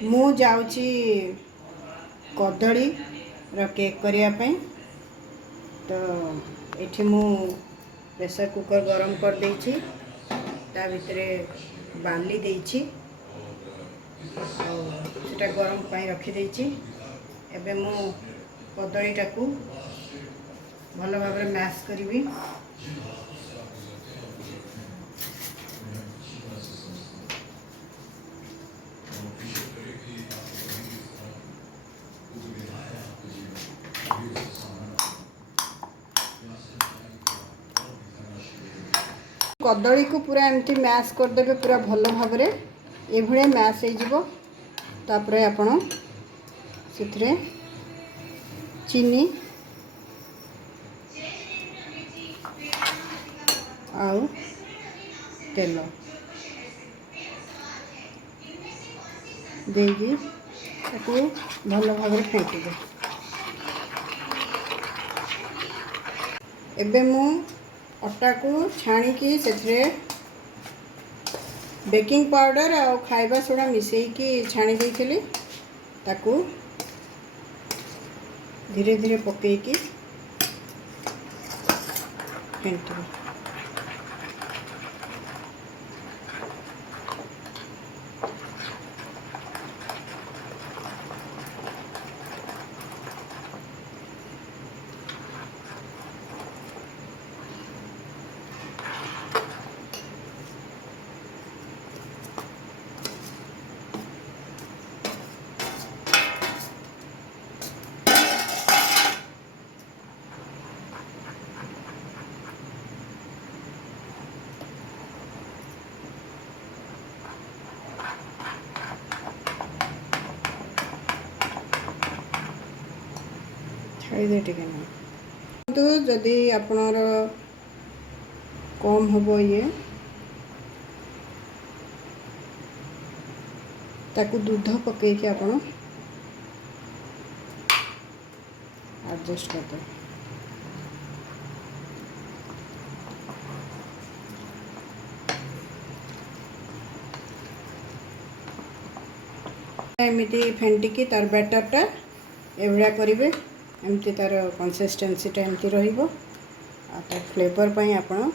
ମୁଁ ଯାଉଛି କଦଳୀ ର କେକ୍ କରିବା ପାଇଁ। ତ ଏଠି ମୁଁ ପ୍ରେସର କୁକର ଗରମ କରିଦେଇଛି, ତା ଭିତରେ ବାଲି ଦେଇଛି ଆଉ ସେଟା ଗରମ ପାଇଁ ରଖିଦେଇଛି। ଏବେ ମୁଁ କଦଳୀଟାକୁ ଭଲ ଭାବରେ ମ୍ୟାଶ୍ କରିବି। कदली को पूरा एमती मैश करदे पूरा भल भाव ये मैश हो। तापरे आपण से चीनी आउ तेल देगी भल भाव फेंटे। एबे मु अटा को छाणिकी से बेकिंग पाउडर और खाइबा सोडा मिसेकी छाणी देइथिली। ताकू धीरे धीरे पकेकी फेंटे। छाड़ीदे टे तो जदि आपणर कम हम ये ताकू दूध पकईकि आपण एडजस्ट करदे। एमती फेंटिकी तार बैटरटा एभलिया करेंगे। एमती तार कंसिस्टेंसीटा एमती रहिबो। आ तार फ्लेवर पई आपण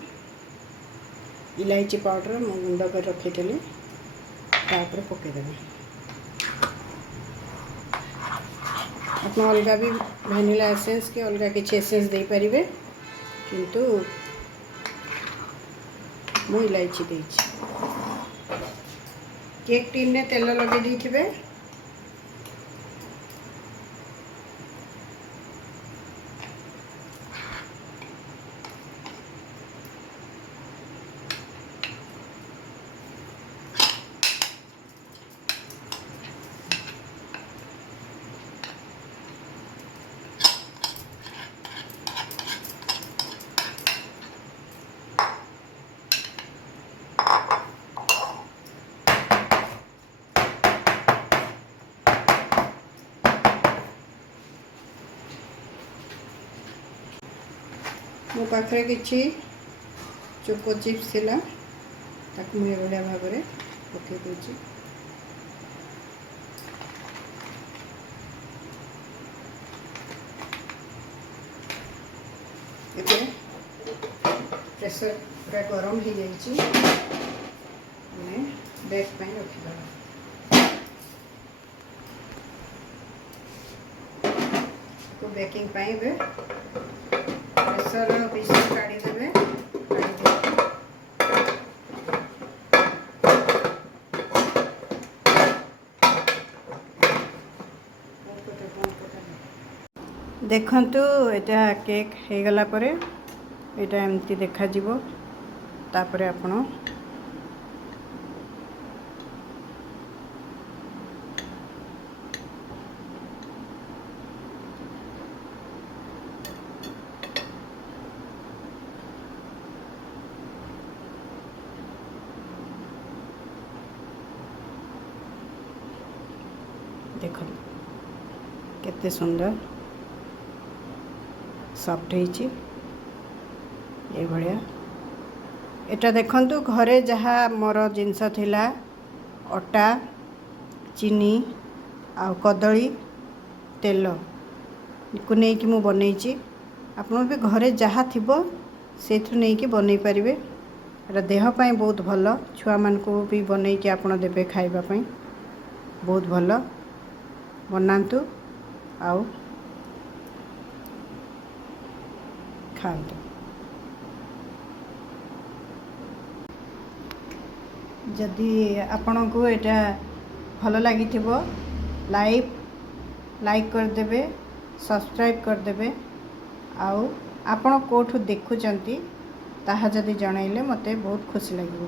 इलायची पाउडर मु गुंड कर रखिथली तापर पकेदेबे। आप अलग भी वैनिला एसेंस के अलग किसी एसेंस दे पारिबे, किंतु मु इलायची देइछि। केक टीन ने तेल लगे देथिबे। मो पाखे किसी चोको चिप्स थिला ताकू मुझे बढ़िया भाव में पकई दूसरी। प्रेशर पूरा गरम हो जाइए बेक पे रखिदा। बेकिंग प्रेशर विसल काढ़ी देबे। देखंतु एटा केक हो गला परे एटा एमती देखा जिवो। तापरे आपण देखो केते सुंदर सॉफ्ट होइछि। ये भलिया एटा देखंतु घरे जहाँ मोर जिनस थिला अटा चीनी आउ कदली तेल को लेकिन मु बनई आपण भी घरे जहाँ थी से नहीं कि बनई पारे। एटा देह पाई बहुत भल, छुआ मान को भी बनई कि आपण देबे खाइबा पाई बहुत भल। बनातु आउ खातु। जदि आपण को एटा भल लगी लाइक करदेवे, सब्सक्राइब करदेवे। आउ आपण कोठु देखुचंती ताहा जदि जणाइले मते बहुत खुशी लगिबो।